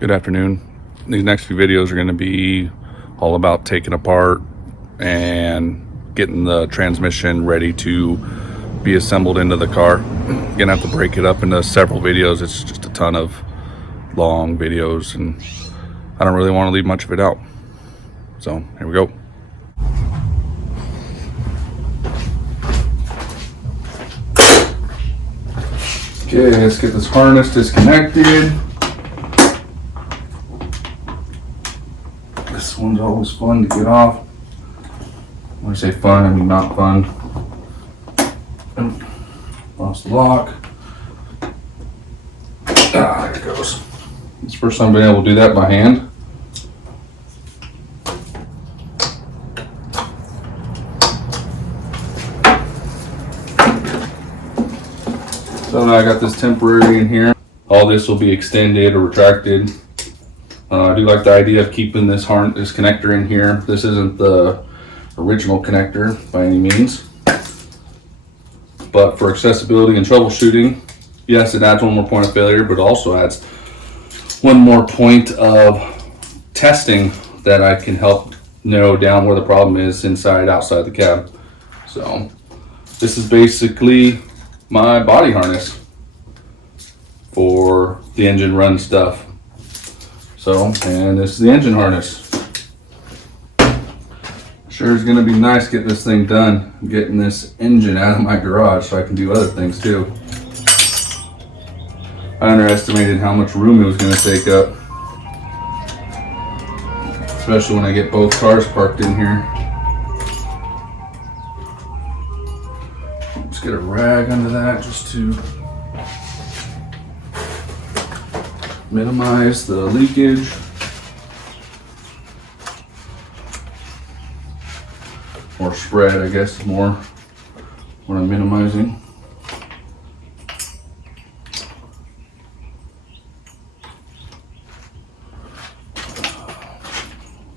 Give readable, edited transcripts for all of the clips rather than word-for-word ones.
Good afternoon. These next few videos are going to be all about taking apart and getting the transmission ready to be assembled into the car. Gonna have to break it up into several videos. It's just a ton of long videos and I don't really want to leave much of it out. So here we go. Okay, let's get this harness disconnected. This one's always fun to get off. When I say fun, I mean not fun. Lost the lock. There it goes. It's the first time I've been able to do that by hand. So now I got this temporary in here. All this will be extended or retracted. I do like the idea of keeping this connector in here. This isn't the original connector by any means, but for accessibility and troubleshooting, yes, it adds one more point of failure, but also adds one more point of testing that I can help narrow down where the problem is inside, outside the cab. So this is basically my body harness for the engine run stuff. So, and this is the engine harness. Sure is gonna be nice getting this thing done, getting this engine out of my garage so I can do other things too. I underestimated how much room it was gonna take up, especially when I get both cars parked in here. Let's get a rag under that just to minimize the leakage. Or spread, I guess, is more what I'm minimizing.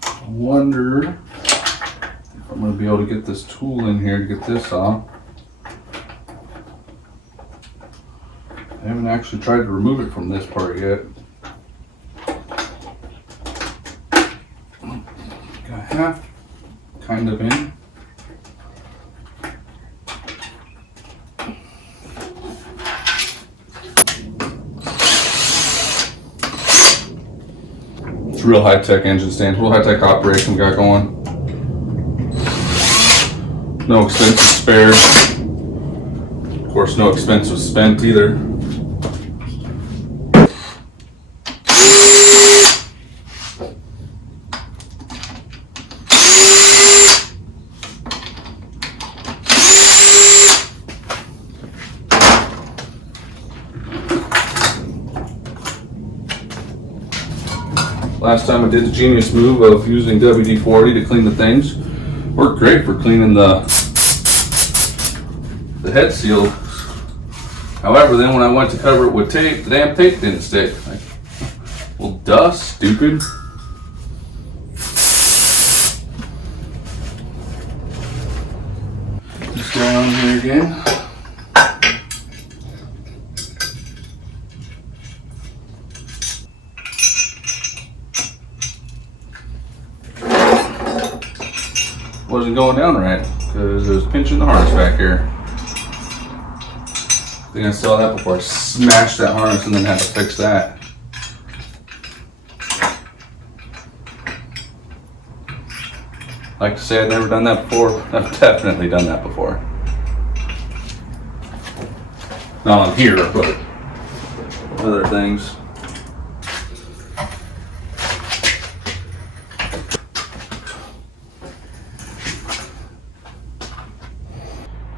I wonder if I'm going to be able to get this tool in here to get this off. I haven't actually tried to remove it from this part yet. Got half kind of in. It's real high-tech engine stand, real high-tech operation we got going. No expense was spared. Of course, no expense was spent either. Last time I did the genius move of using WD-40 to clean the things. Worked great for cleaning the head seal. However, then when I went to cover it with tape, the damn tape didn't stick. Like, well, duh, stupid. Just go on here again. Wasn't going down right because it was pinching the harness back here. I think I saw that before. I smashed that harness and then had to fix that. Like to say I've never done that before. I've definitely done that before. Not on here, but other things.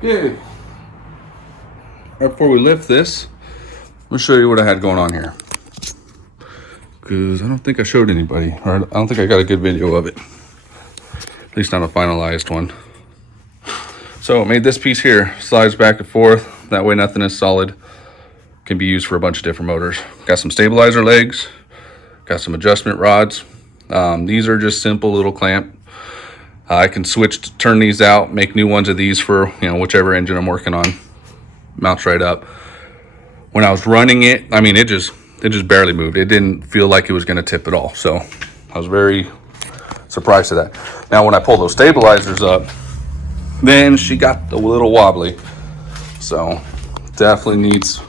Yeah. Right before we lift this, let me show you what I had going on here. Because I don't think I showed anybody, or I don't think I got a good video of it. At least not a finalized one. So I made this piece here, slides back and forth. That way nothing is solid. Can be used for a bunch of different motors. Got some stabilizer legs, got some adjustment rods. These are just simple little clamp. I can switch to turn these out, make new ones of these for, whichever engine I'm working on. Mounts right up. When I was running it, I mean, it just barely moved. It didn't feel like it was going to tip at all. So I was very surprised at that. Now, when I pull those stabilizers up, then she got a little wobbly. So definitely needs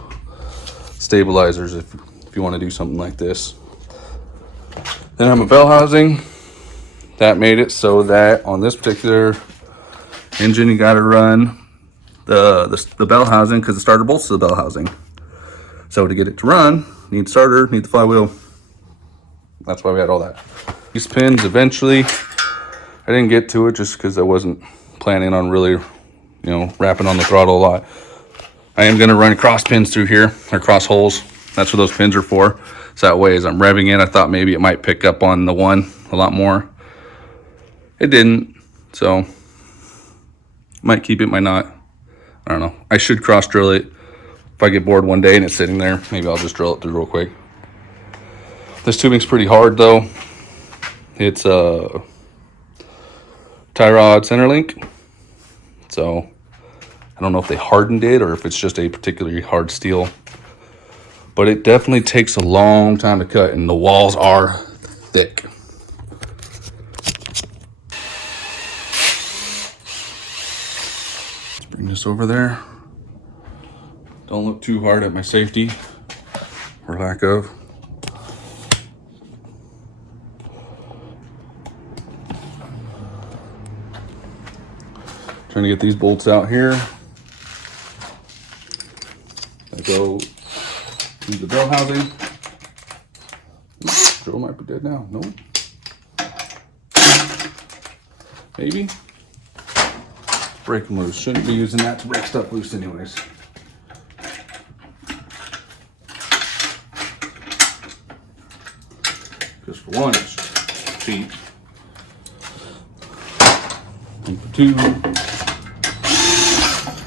stabilizers if you want to do something like this. Then I have a bell housing. That made it so that on this particular engine, you got to run the bell housing because the starter bolts to the bell housing. So to get it to run, need starter, need the flywheel. That's why we had all that. These pins eventually, I didn't get to it just because I wasn't planning on really, wrapping on the throttle a lot. I am going to run cross pins through here, or cross holes. That's what those pins are for. So that way as I'm revving in, I thought maybe it might pick up on the one a lot more. It didn't, so might keep it, might not. I don't know. I should cross drill it. If I get bored one day and it's sitting there, maybe I'll just drill it through real quick. This tubing's pretty hard though. It's a tie rod center link. So I don't know if they hardened it or if it's just a particularly hard steel. But it definitely takes a long time to cut, and the walls are thick. Let's bring this over there. Don't look too hard at my safety, or lack of. Trying to get these bolts out here. I go to the bell housing. Drill might be dead now. Nope. Maybe. Break them loose. Shouldn't be using that to break stuff loose anyways. Because for one, it's cheap. And for two,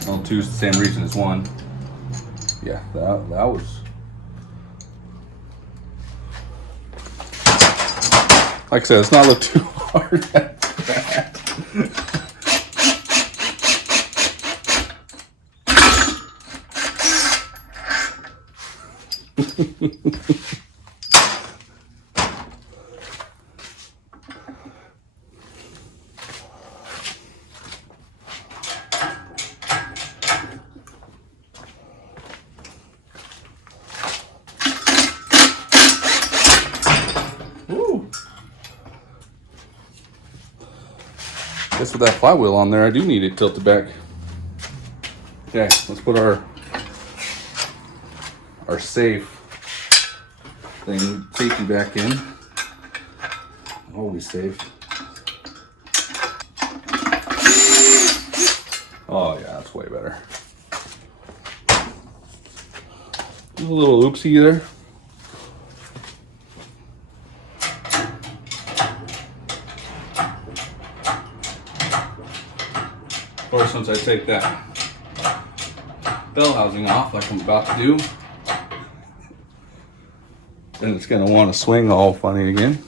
well, two's the same reason as one. Yeah, that was. Like I said, let's not look too hard at that. Guess with that flywheel on there, I do need it tilted back. Okay, let's put our safe thing, safety back in. Always safe. Oh yeah, that's way better. A little oopsie there. Of course, once I take that bell housing off like I'm about to do, then it's going to want to swing all funny again.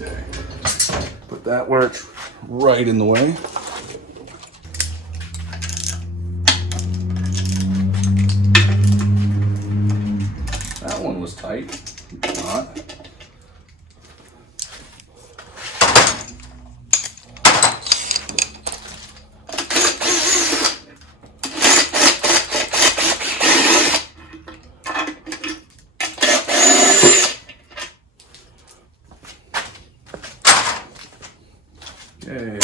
Okay. Put that where it's right in the way. That one was tight. Not. Okay.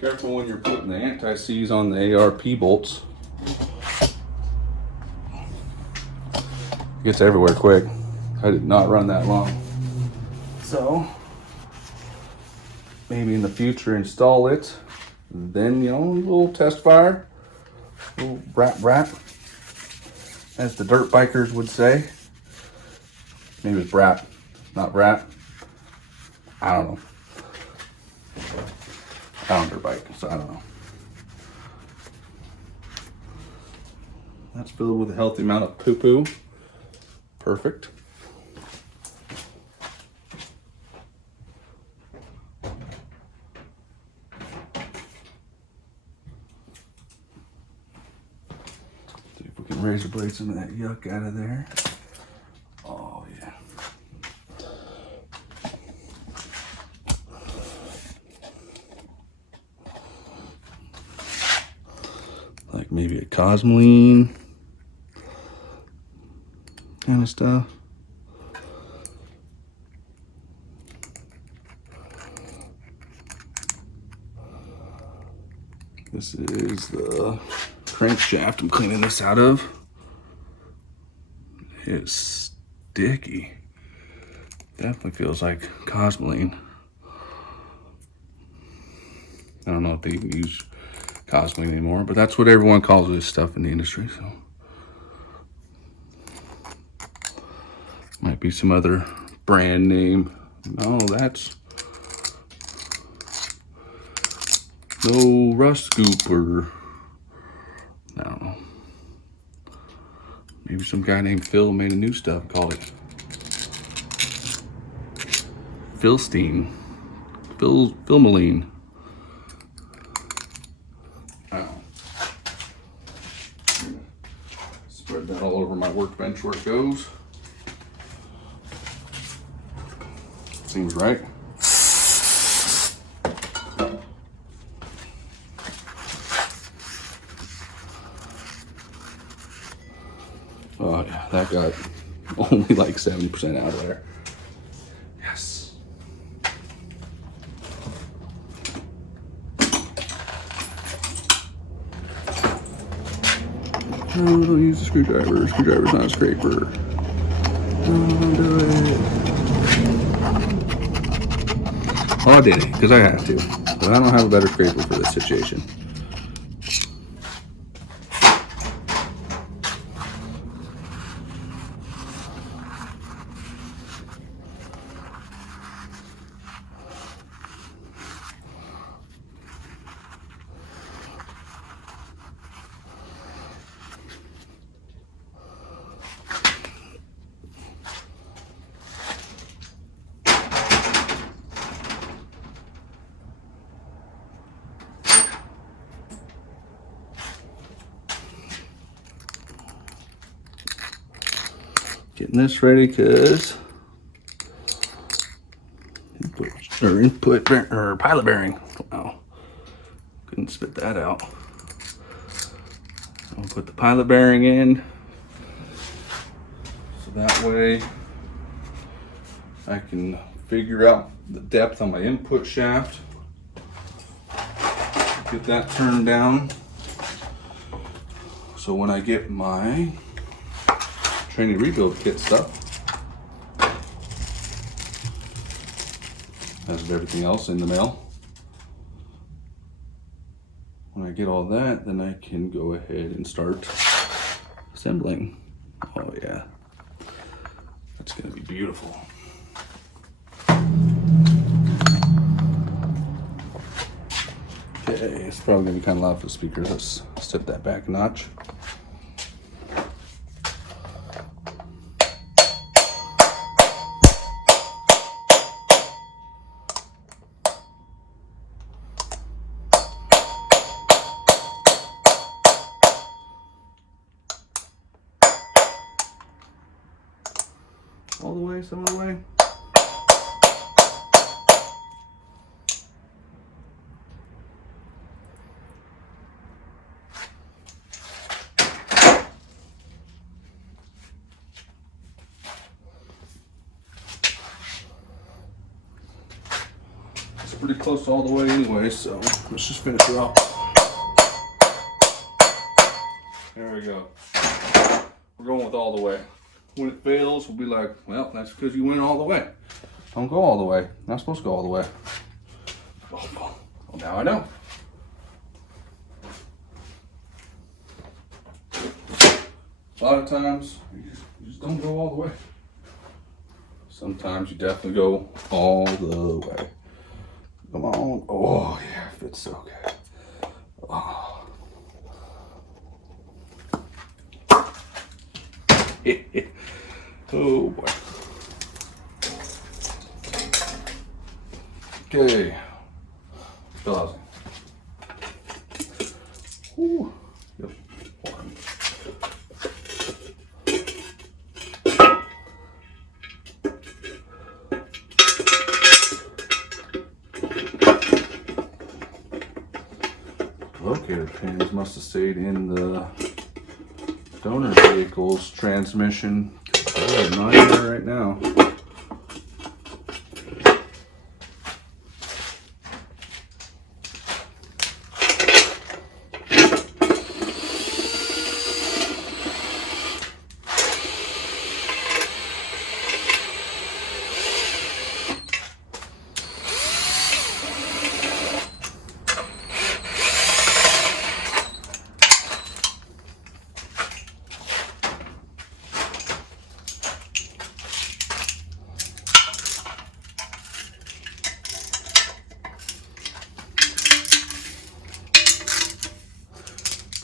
Careful when you're putting the anti-seize on the ARP bolts. It gets everywhere quick. I did not run that long. So, maybe in the future install it. Then, a little test fire. A little brap, as the dirt bikers would say. Maybe it's brap, not brat. I don't know. I don't dirt bike, so I don't know. That's filled with a healthy amount of poo-poo. Perfect. See if we can razor blade some of that yuck out of there. Oh yeah. Like maybe a cosmoline kind of stuff. This is the crankshaft I'm cleaning this out of. It's sticky. Definitely feels like cosmoline. I don't know if they even use cosmoline anymore, but that's what everyone calls this stuff in the industry. So might be some other brand name. No, that's no rust scooper. I don't know. Maybe some guy named Phil made a new stuff and called it Philstein. Philmoline. Spread that all over my workbench where it goes. Seems right. Oh yeah, that got only like 70% out of there. Yes. No, don't use the screwdriver. Screwdriver's not a scraper. Don't do it. Oh, I did it, because I had to. But I don't have a better scraper for this situation. Getting this ready because pilot bearing. Wow, couldn't spit that out. I'll put the pilot bearing in, so that way I can figure out the depth on my input shaft. Get that turned down. So when I get my training rebuild kit stuff, as with everything else in the mail, when I get all that, then I can go ahead and start assembling. Oh yeah, that's gonna be beautiful. Okay, it's probably gonna be kind of loud for the speakers. Let's set that back a notch. All the way, some of the way. It's pretty close all the way anyway, so let's just finish it off. There we go. We're going with all the way. When it fails, we'll be like, well, that's because you went all the way. Don't go all the way. Not supposed to go all the way. Oh, well, now I know. A lot of times, you just don't go all the way. Sometimes you definitely go all the way. Come on. Oh, yeah, it fits so good. Oh. Oh boy. Okay. Bell housing. Ooh. Yep. One. Locator pins must have stayed in the donor vehicle's transmission. They're not in there right now.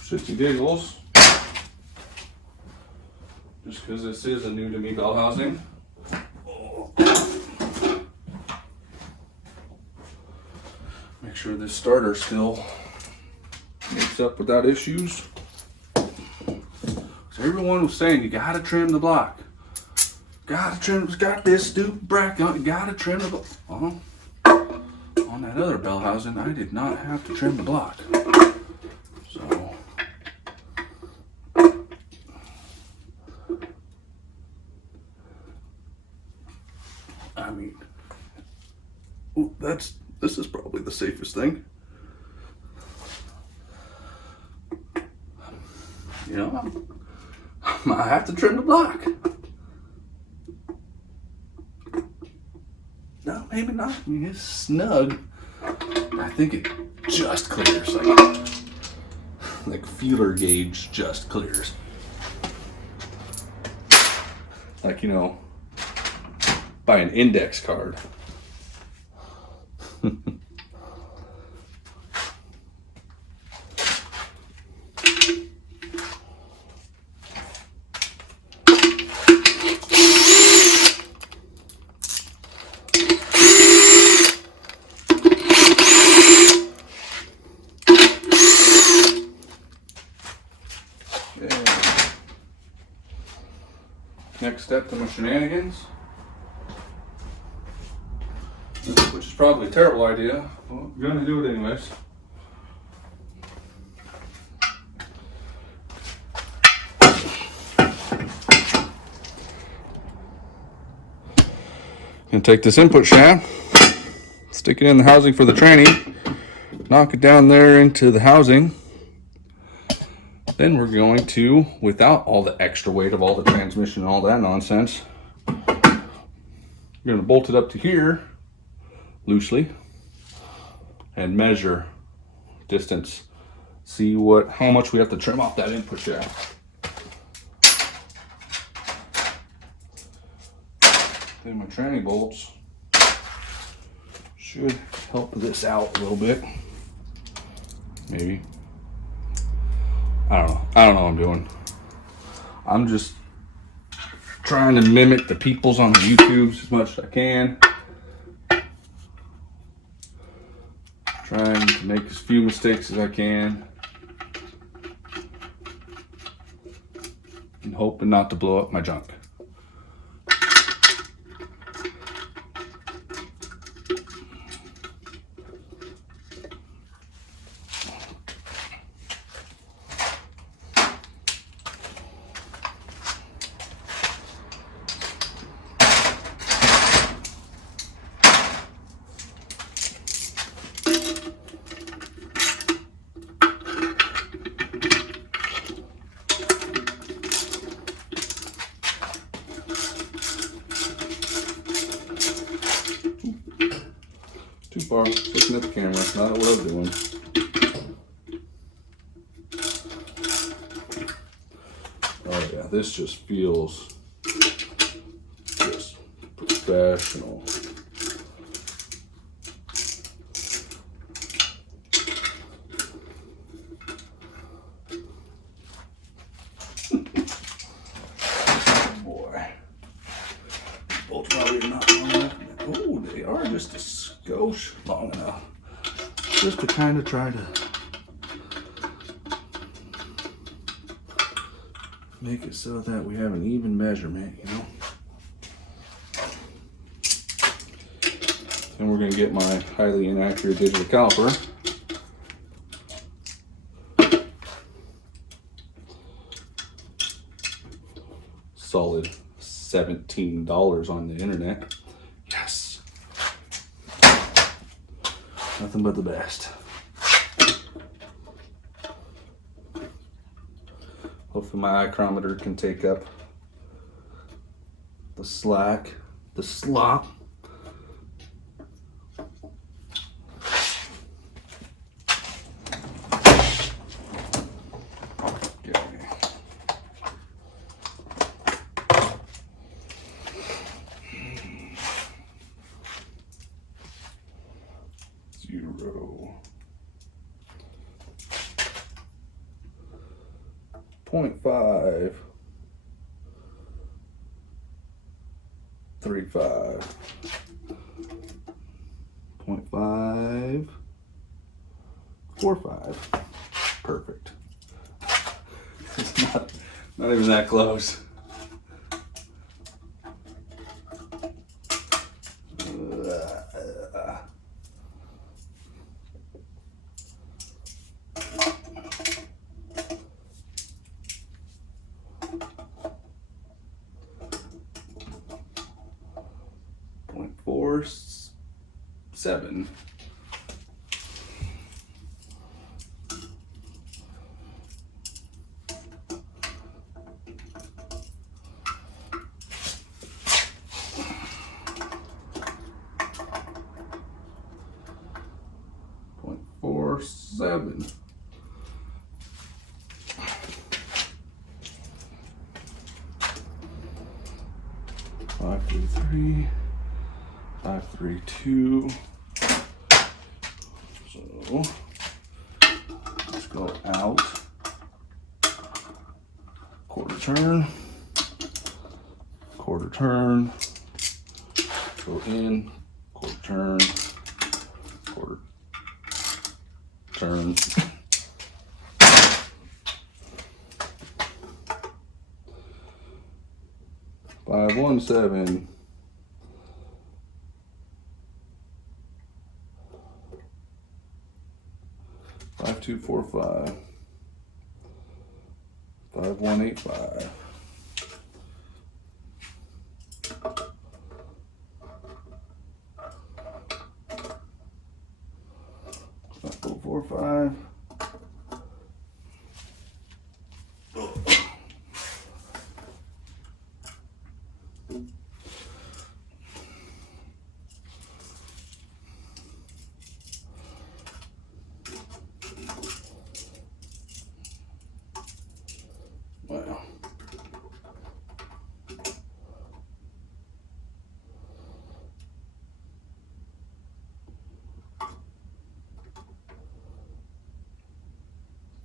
Shifty giggles, just because this is a new to me bell housing. Make sure this starter still makes up without issues. So everyone was saying you gotta trim the block. Gotta trim, got this stupid bracket on, you gotta trim the block. On that other bell housing, I did not have to trim the block. So I mean, this is probably the safest thing. You know, I have to trim the block. No, maybe not. I mean, it's snug. I think it just clears, like feeler gauge just clears. Like, you know, by an index card. Next step to my shenanigans, which is probably a terrible idea. Well, I'm gonna do it anyways. Gonna take this input shaft, stick it in the housing for the tranny, knock it down there into the housing. Then we're going to, without all the extra weight of all the transmission and all that nonsense, we're going to bolt it up to here loosely and measure distance. See how much we have to trim off that input shaft. Then my tranny bolts should help this out a little bit. Maybe. I don't know what I'm doing. I'm just trying to mimic the peoples on the YouTubes as much as I can. Trying to make as few mistakes as I can. And hoping not to blow up my junk. Too far, looking at the camera, not at what I'm doing. Oh yeah, this just feels just professional. just to kind of try to make it so that we have an even measurement, you know. And we're going to get my highly inaccurate digital caliper. Solid $17 on the internet. Yes. Nothing but the best. Hopefully my micrometer can take up the slack, the slop. Zero. 0.5 35 0.5 45. Perfect. It's not even that close. 0.47. .47. Five, 3, 532. So let's go out, quarter turn, go in, quarter turn, quarter turn. Five, 1, 7. 5245. 5185. 5445. Wow.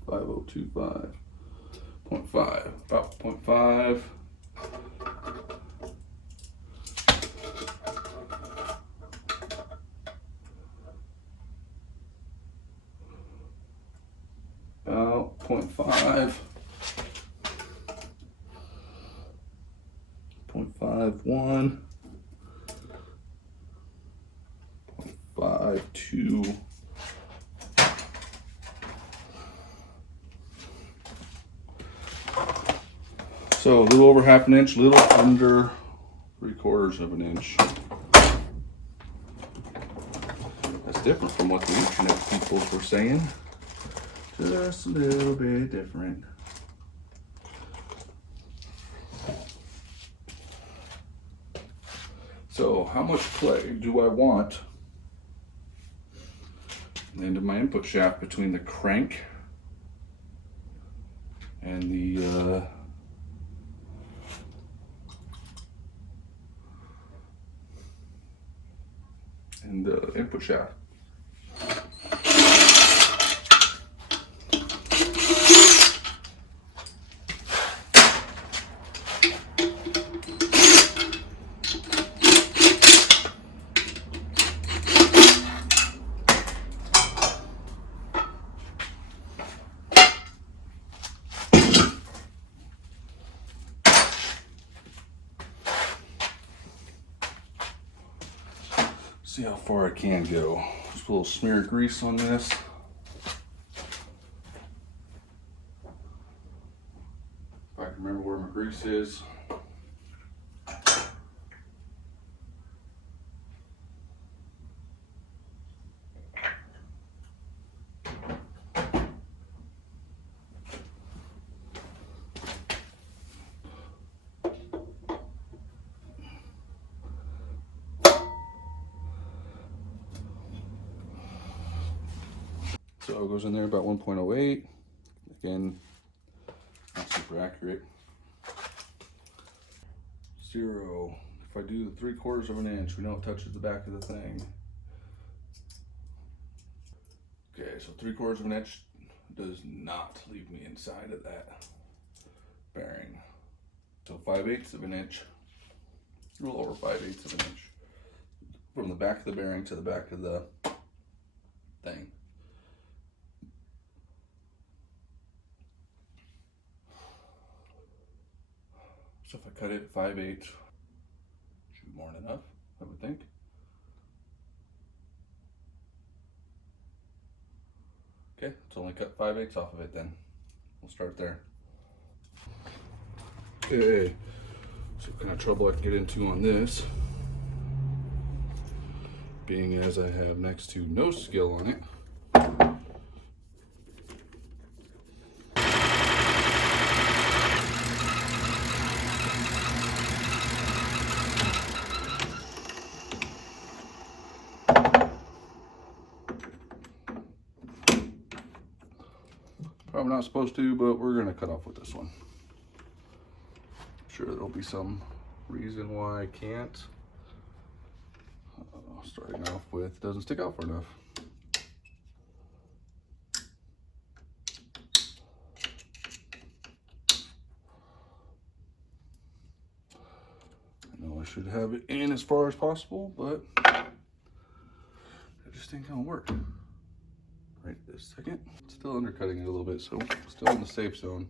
$5025.5, about 0.5. About 0.5. 0.51, 0.52, so a little over half an inch, little under 3/4 of an inch. That's different from what the internet people were saying. Just a little bit different. So how much play do I want at the end of my input shaft between the crank and the input shaft? see how far I can go. Just a little smear of grease on this. If I can remember where my grease is. So it goes in there about 1.08. Again, not super accurate. 0. If I do the 3/4 of an inch, we know it touches the back of the thing. Okay, so 3/4 of an inch does not leave me inside of that bearing. So 5/8 of an inch, a little over 5/8 of an inch, from the back of the bearing to the back of the thing. So if I cut it at 5/8, should be more than enough, I would think. Okay, let's only cut 5/8 off of it then. We'll start there. Okay, so what kind of trouble I can get into on this, being as I have next to no skill on it. Probably not supposed to, but we're gonna cut off with this one. I'm sure there'll be some reason why I can't. Starting off with, doesn't stick out far enough. I know I should have it in as far as possible, but it just ain't gonna work right this second. Still undercutting it a little bit, so still in the safe zone.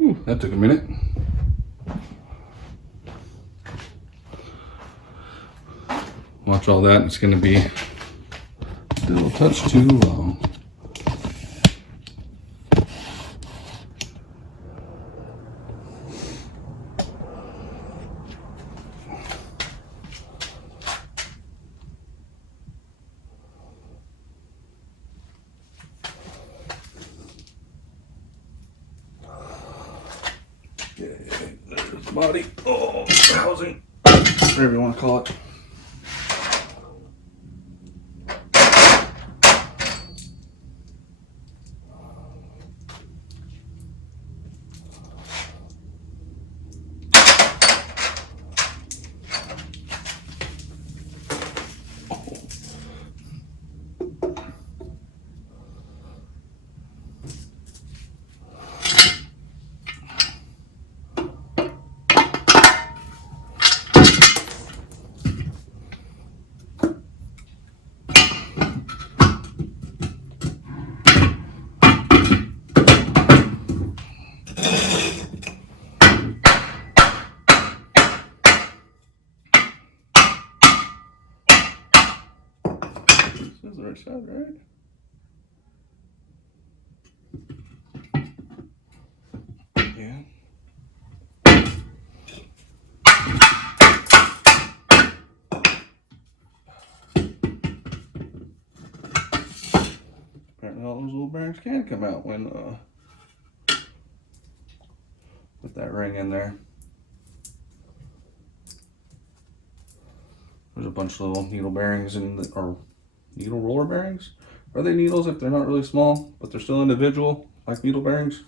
Ooh, that took a minute. Watch all that, it's gonna be still a touch too long. Okay, there's the body. Oh, housing, whatever you want to call it. This is the right side, right? Yeah. Apparently all those little bearings can come out when with that ring in there. There's a bunch of little needle bearings or needle roller bearings. Are they needles if they're not really small, but they're still individual, like needle bearings?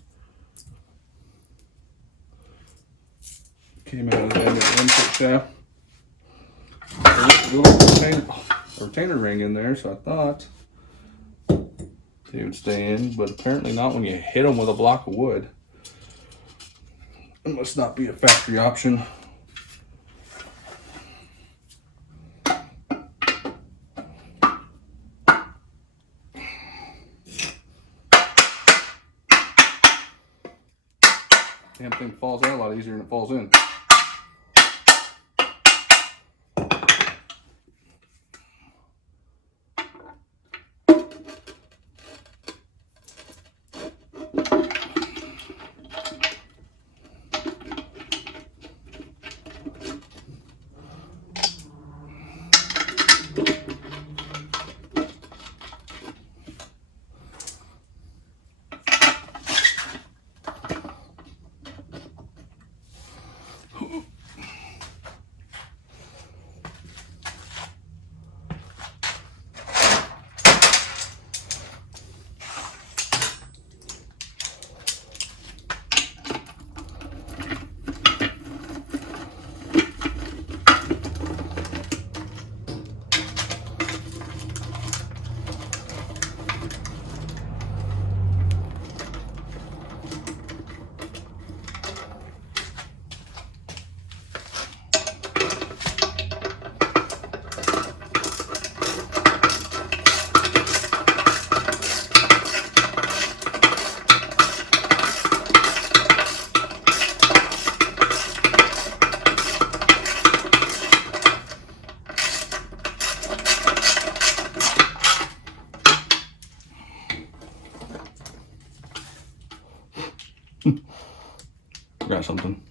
Came out of the end of the input shaft. There's a little retainer ring in there, so I thought they would stay in, but apparently not when you hit them with a block of wood. It must not be a factory option. Damn thing falls out a lot easier than it falls in. Forgot something.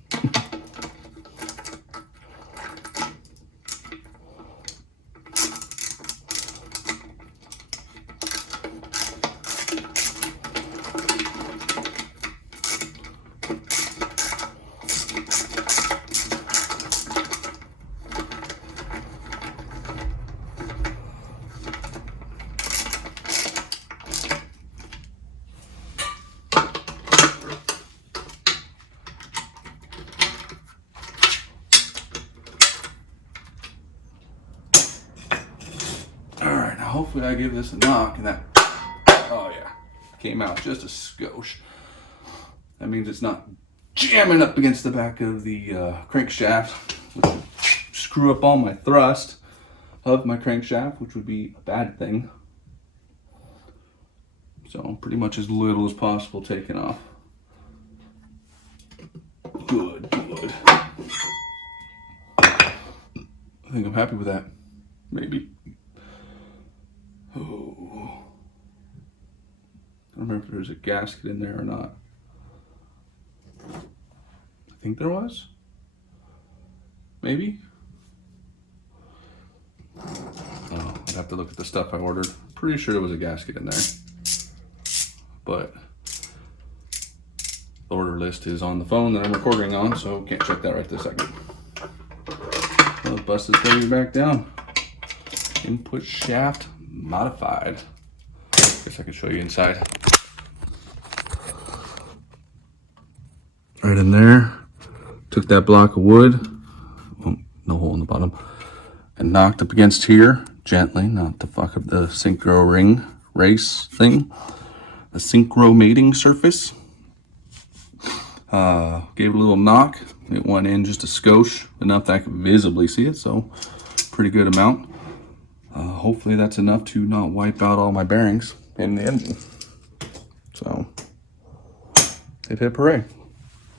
Alright, now hopefully I give this a knock and that, oh yeah, came out just a skosh. That means it's not jamming up against the back of the crankshaft, which would screw up all my thrust of my crankshaft, which would be a bad thing. So pretty much as little as possible taken off. Good, good. I think I'm happy with that. Maybe. Oh. I don't remember if there's a gasket in there or not. I think there was. Maybe. Oh, I'd have to look at the stuff I ordered. Pretty sure there was a gasket in there. But the order list is on the phone that I'm recording on, so can't check that right this second. Let's bust this baby back down. Input shaft modified. Guess I can show you inside. Right in there. Took that block of wood, oh, no hole in the bottom, and knocked up against here gently, not to fuck up the synchro ring race thing. The synchro mating surface. Gave it a little knock. It went in just a skosh, enough that I could visibly see it, so pretty good amount. Hopefully that's enough to not wipe out all my bearings in the engine. So, hip hip hooray.